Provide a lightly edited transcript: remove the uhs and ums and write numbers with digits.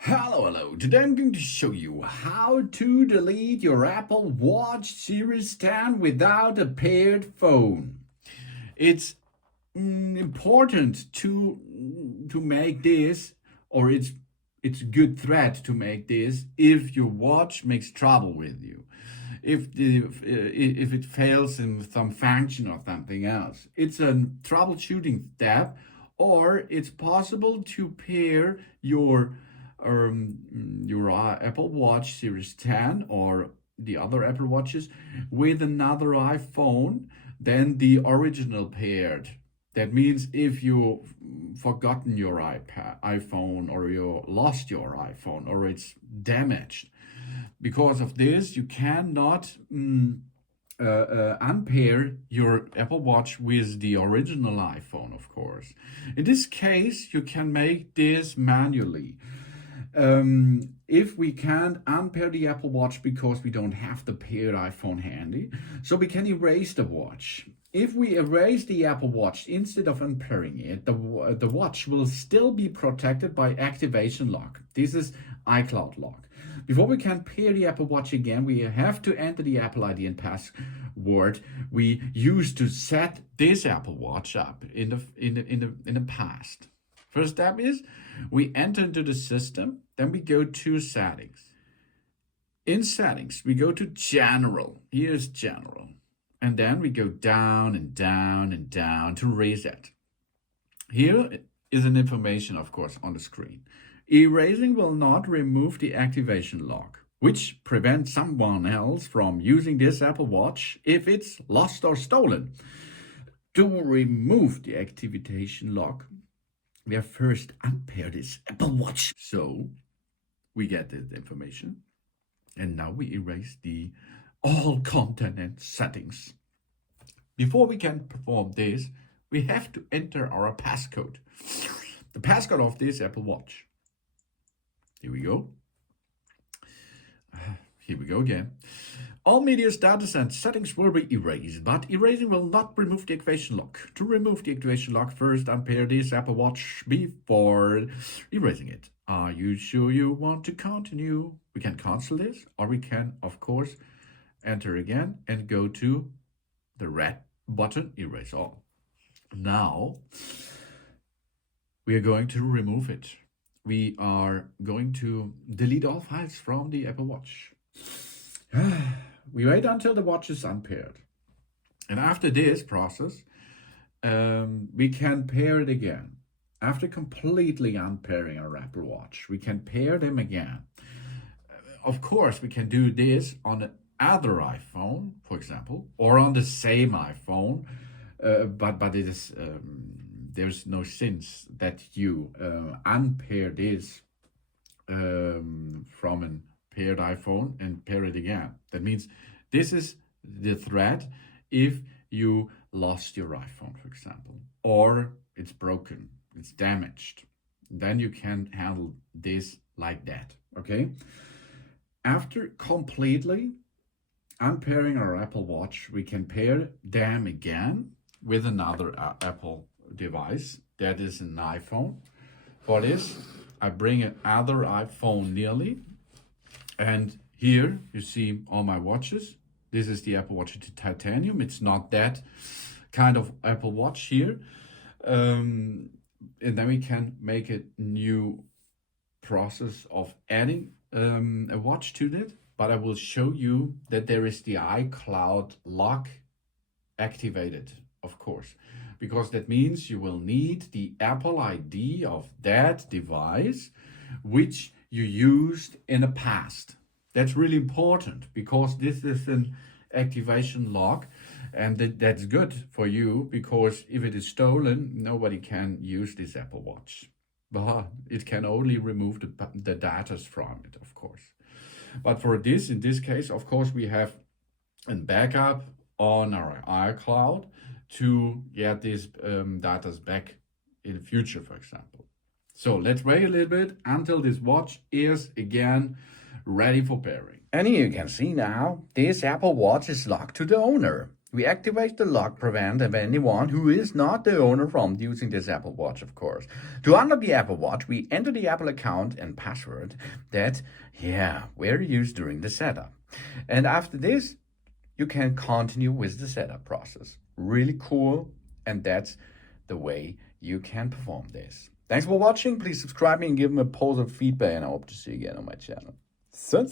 Hello. Today I'm going to show you how to delete your Apple Watch Series 10 without a paired phone. It's important to make this, or it's a good threat to make this if your watch makes trouble with you. If it fails in some function or something else. It's a troubleshooting step, or it's possible to pair your Apple Watch Series 10 or the other Apple Watches with another iPhone than the original paired. That means if you've forgotten your iPhone, or you lost your iPhone, or it's damaged. Because of this, you cannot unpair your Apple Watch with the original iPhone, of course. In this case, you can make this manually. If we can't unpair the Apple Watch because we don't have the paired iPhone handy, so we can erase the watch. If we erase the Apple Watch instead of unpairing it, the watch will still be protected by activation lock. This is iCloud lock. Before we can pair the Apple Watch again, we have to enter the Apple ID and password we used to set this Apple Watch up in the past. First step is we enter into the system, then we go to settings. In settings, we go to general. Here's general. And then we go down and down and down to reset. Here is an information, of course, on the screen. Erasing will not remove the activation lock, which prevents someone else from using this Apple Watch if it's lost or stolen. To remove the activation lock, we have first unpair this Apple Watch. So we get this information. And now we erase the all content and settings. Before we can perform this, we have to enter our passcode. The passcode of this Apple Watch. Here we go. Here we go again. All media status and settings will be erased, but erasing will not remove the activation lock. To remove the activation lock, first unpair this Apple Watch before erasing it. Are you sure you want to continue? We can cancel this, or we can, of course, enter again and go to the red button, erase all. Now, we are going to remove it. We are going to delete all files from the Apple Watch. We wait until the watch is unpaired. And after this process, we can pair it again. After completely unpairing our Apple Watch, we can pair them again. Of course, we can do this on another iPhone, for example, or on the same iPhone, but it is there's no sense that you unpair this from a paired iPhone and pair it again. That means this is the threat if you lost your iPhone, for example, or it's broken, it's damaged. Then you can handle this like that, okay? After completely unpairing our Apple Watch, we can pair them again with another Apple device, that is an iPhone. For this, I bring another iPhone nearly, and here you see all my watches. This is the Apple Watch Titanium. It's not that kind of Apple Watch here. And then we can make a new process of adding a watch to it. But I will show you that there is the iCloud lock activated, of course, because that means you will need the Apple ID of that device which you used in the past. That's really important because this is an activation lock, and that's good for you because if it is stolen, nobody can use this Apple Watch. But it can only remove the data from it, of course. But for this, in this case, of course, we have a backup on our iCloud to get these data back in the future, for example. So let's wait a little bit until this watch is again ready for pairing. And here you can see now, this Apple Watch is locked to the owner. We activate the lock, prevent anyone who is not the owner from using this Apple Watch, of course. To unlock the Apple Watch, we enter the Apple account and password that, were used during the setup. And after this, you can continue with the setup process. Really cool, and that's the way you can perform this. Thanks for watching. Please subscribe me and give me a positive feedback, and I hope to see you again on my channel. Sun.